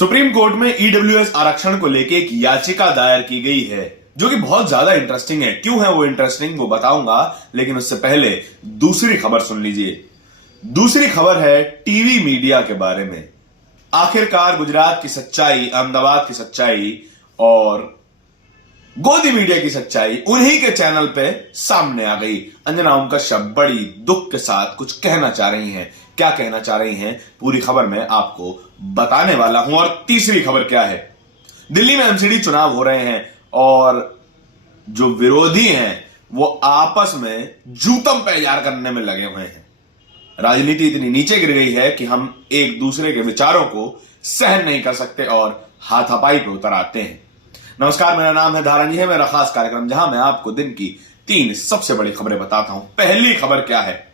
Supreme court में EWS आरक्षण को लेकर एक याचिका दायर की गई है जो कि बहुत ज्यादा इंटरेस्टिंग है। क्यों है वो इंटरेस्टिंग वो बताऊंगा, लेकिन उससे पहले दूसरी खबर सुन लीजिए। दूसरी खबर है टीवी मीडिया के बारे में। आखिरकार गुजरात की सच्चाई, अहमदाबाद की सच्चाई और गोदी मीडिया की सच्चाई उन्हीं के चैनल पे सामने आ गई। अंजना ओम कश्यप बड़ी दुख के साथ कुछ कहना चाह रही हैं। क्या कहना चाह रही हैं पूरी खबर में आपको बताने वाला हूं। और तीसरी खबर क्या है, दिल्ली में एमसीडी चुनाव हो रहे हैं और जो विरोधी हैं वो आपस में जूतम पैजार करने में लगे हुए हैं। राजनीति इतनी नीचे गिर गई है कि हम एक दूसरे के विचारों को सहन नहीं कर सकते और हाथापाई पे उतर आते हैं। नमस्कार, मेरा नाम है धारण, है मेरा खास कार्यक्रम जहां मैं आपको दिन की 3 सबसे बड़ी खबरें बताता हूं। पहली खबर क्या है,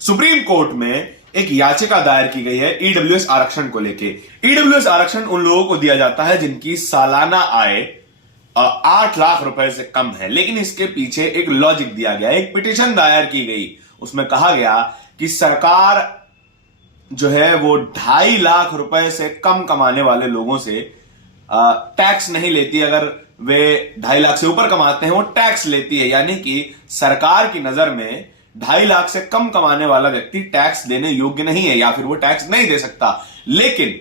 सुप्रीम कोर्ट में एक याचिका दायर की गई है ईडब्ल्यूएस आरक्षण को लेके। ईडब्ल्यूएस आरक्षण उन लोगों को दिया जाता है जिनकी सालाना आय 8 लाख रुपए से कम है, लेकिन इसके पीछे एक लॉजिक दिया गया, एक पिटीशन दायर की गई। उसमें कहा गया कि सरकार जो है वो 2.5 लाख रुपए से कम कमाने वाले लोगों से टैक्स नहीं लेती। अगर वे 2.5 लाख से ऊपर कमाते हैं वो टैक्स लेती है, यानी कि सरकार की नजर में 2.5 लाख से कम कमाने वाला व्यक्ति टैक्स देने योग्य नहीं है या फिर वो टैक्स नहीं दे सकता। लेकिन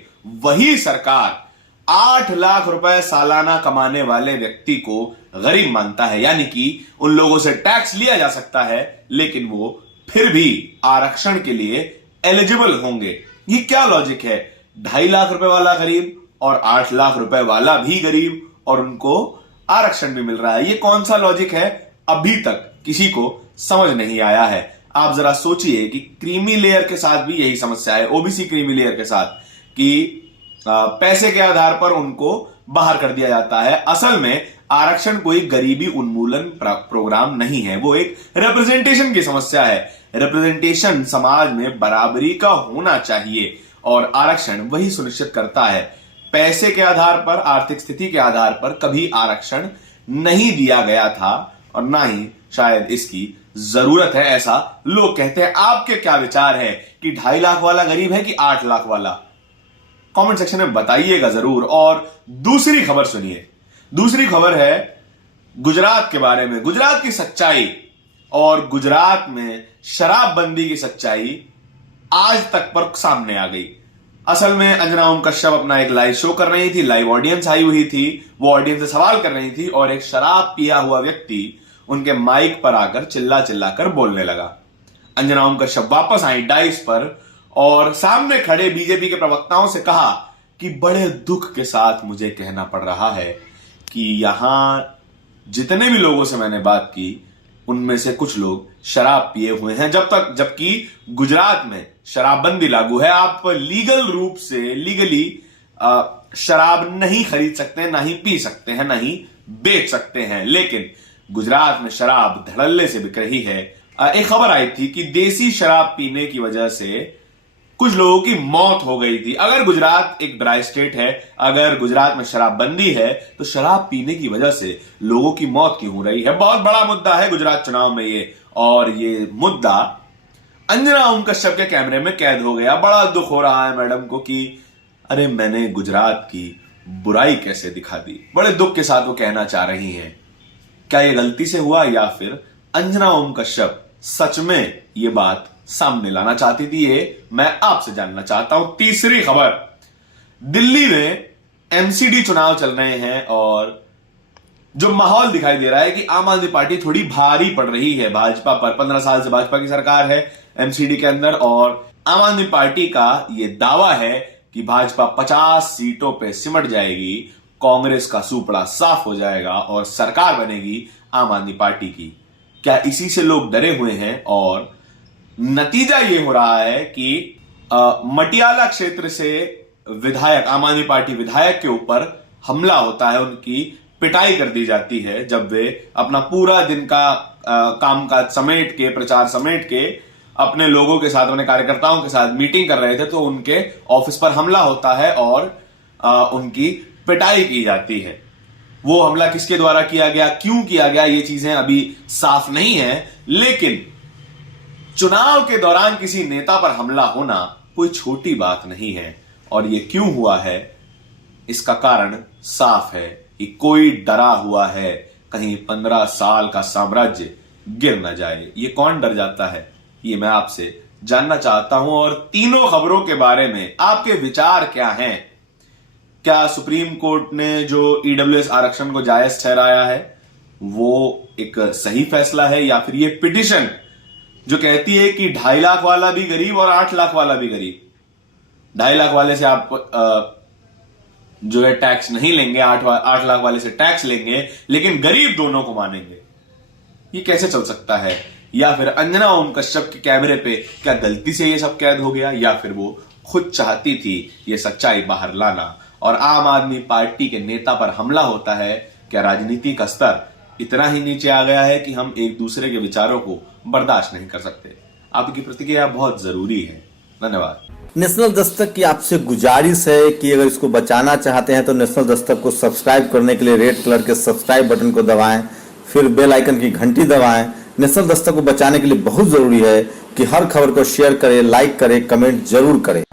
वही सरकार 8 लाख रुपए सालाना कमाने वाले व्यक्ति को गरीब मानता है, यानी कि उन लोगों से टैक्स लिया जा सकता है लेकिन वो फिर भी आरक्षण के लिए एलिजिबल होंगे। ये क्या लॉजिक है, 2.5 लाख रुपए वाला गरीब और 8 लाख रुपए वाला भी गरीब और उनको आरक्षण भी मिल रहा है। ये कौन सा लॉजिक है, अभी तक किसी को समझ नहीं आया है। आप जरा सोचिए कि क्रीमी लेयर के साथ भी यही समस्या है, ओबीसी क्रीमी लेयर के साथ, कि पैसे के आधार पर उनको बाहर कर दिया जाता है। असल में आरक्षण कोई गरीबी उन्मूलन प्रोग्राम नहीं है, वो एक रिप्रेजेंटेशन की समस्या है। रिप्रेजेंटेशन समाज में बराबरी का होना चाहिए और आरक्षण वही सुनिश्चित करता है। पैसे के आधार पर, आर्थिक स्थिति के आधार पर कभी आरक्षण नहीं दिया गया था और ना ही शायद इसकी जरूरत है, ऐसा लोग कहते हैं। आपके क्या विचार है कि 2.5 लाख वाला गरीब है कि 8 लाख वाला? कमेंट सेक्शन में बताइएगा जरूर। और दूसरी खबर सुनिए। दूसरी खबर है गुजरात के बारे में। गुजरात की सच्चाई और गुजरात में शराबबंदी की सच्चाई आज तक पर सामने आ गई। असल में अंजना ओम कश्यप अपना एक लाइव शो कर रही थी, लाइव ऑडियंस आई हुई थी, वो ऑडियंस से सवाल कर रही थी और एक शराब पिया हुआ व्यक्ति उनके माइक पर आकर चिल्ला चिल्ला कर बोलने लगा। अंजना ओम कश्यप वापस आई डाइस पर और सामने खड़े बीजेपी के प्रवक्ताओं से कहा कि बड़े दुख के साथ मुझे कहना पड़ रहा है कि यहां जितने भी लोगों से मैंने बात की उनमें से कुछ लोग शराब पिए हुए हैं, जबकि गुजरात में शराबबंदी लागू है। आप लीगल रूप से लीगली शराब नहीं खरीद सकते हैं, ना ही पी सकते हैं, ना ही बेच सकते हैं, लेकिन गुजरात में शराब धड़ल्ले से बिक रही है। एक खबर आई थी कि देसी शराब पीने की वजह से कुछ लोगों की मौत हो गई थी। अगर गुजरात एक ड्राई स्टेट है, अगर गुजरात में शराबबंदी है, तो शराब पीने की वजह से लोगों की मौत क्यों हो रही है? बहुत बड़ा मुद्दा है गुजरात चुनाव में ये, और ये मुद्दा अंजना ओम कश्यप के कैमरे में कैद हो गया। बड़ा दुख हो रहा है मैडम को कि अरे मैंने गुजरात की बुराई कैसे दिखा दी। बड़े दुख के साथ वो कहना चाह रही हैं। क्या ये गलती से हुआ या फिर अंजना ओम कश्यप सच में ये बात सामने लाना चाहती थी? ये मैं आपसे जानना चाहता हूं। तीसरी खबर, दिल्ली में एमसीडी चुनाव चल रहे हैं और जो माहौल दिखाई दे रहा है कि आम आदमी पार्टी थोड़ी भारी पड़ रही है भाजपा पर। 15 साल से भाजपा की सरकार है एमसीडी के अंदर और आम आदमी पार्टी का यह दावा है कि भाजपा 50 सीटों पे सिमट जाएगी, कांग्रेस का सुपड़ा साफ हो जाएगा और सरकार बनेगी आम आदमी पार्टी की। क्या इसी से लोग डरे हुए हैं? और नतीजा ये हो रहा है कि मटियाला क्षेत्र से विधायक, आम आदमी पार्टी विधायक के ऊपर हमला होता है, उनकी पिटाई कर दी जाती है जब वे अपना पूरा दिन का कामकाज समेट के, प्रचार समेट के अपने लोगों के साथ, अपने कार्यकर्ताओं के साथ मीटिंग कर रहे थे, तो उनके ऑफिस पर हमला होता है और उनकी पिटाई की जाती है। वो हमला किसके द्वारा किया गया, क्यों किया गया, ये चीजें अभी साफ नहीं है, लेकिन चुनाव के दौरान किसी नेता पर हमला होना कोई छोटी बात नहीं है। और ये क्यों हुआ है इसका कारण साफ है कि कोई डरा हुआ है कहीं 15 साल का साम्राज्य गिर न जाए। ये कौन डर जाता है, ये मैं आपसे जानना चाहता हूं। और तीनों खबरों के बारे में आपके विचार क्या हैं? क्या सुप्रीम कोर्ट ने जो ईडब्ल्यूएस आरक्षण को जायज ठहराया है वो एक सही फैसला है, या फिर ये पिटिशन जो कहती है कि 2.5 लाख वाला भी गरीब और 8 लाख वाला भी गरीब, 2.5 लाख वाले से आप जो है टैक्स नहीं लेंगे, 8 लाख वाले से टैक्स लेंगे, लेकिन गरीब दोनों को मानेंगे, ये कैसे चल सकता है? या फिर अंजना ओम कश्यप के कैमरे पे क्या गलती से ये सब कैद हो गया, या फिर वो खुद चाहती थी ये सच्चाई बाहर लाना और आम आदमी पार्टी के नेता पर हमला होता है? क्या राजनीति का स्तर इतना ही नीचे आ गया है कि हम एक दूसरे के विचारों को बर्दाश्त नहीं कर सकते? आपकी प्रतिक्रिया बहुत जरूरी है। धन्यवाद। नेशनल दस्तक की आपसे गुजारिश है कि अगर इसको बचाना चाहते हैं तो नेशनल दस्तक को सब्सक्राइब करने के लिए रेड कलर के सब्सक्राइब बटन को दबाएं, फिर बेल आइकन की घंटी दबाएं। नेशनल दस्तक को बचाने के लिए बहुत जरूरी है कि हर खबर को शेयर करें, लाइक करें, कमेंट जरूर करें।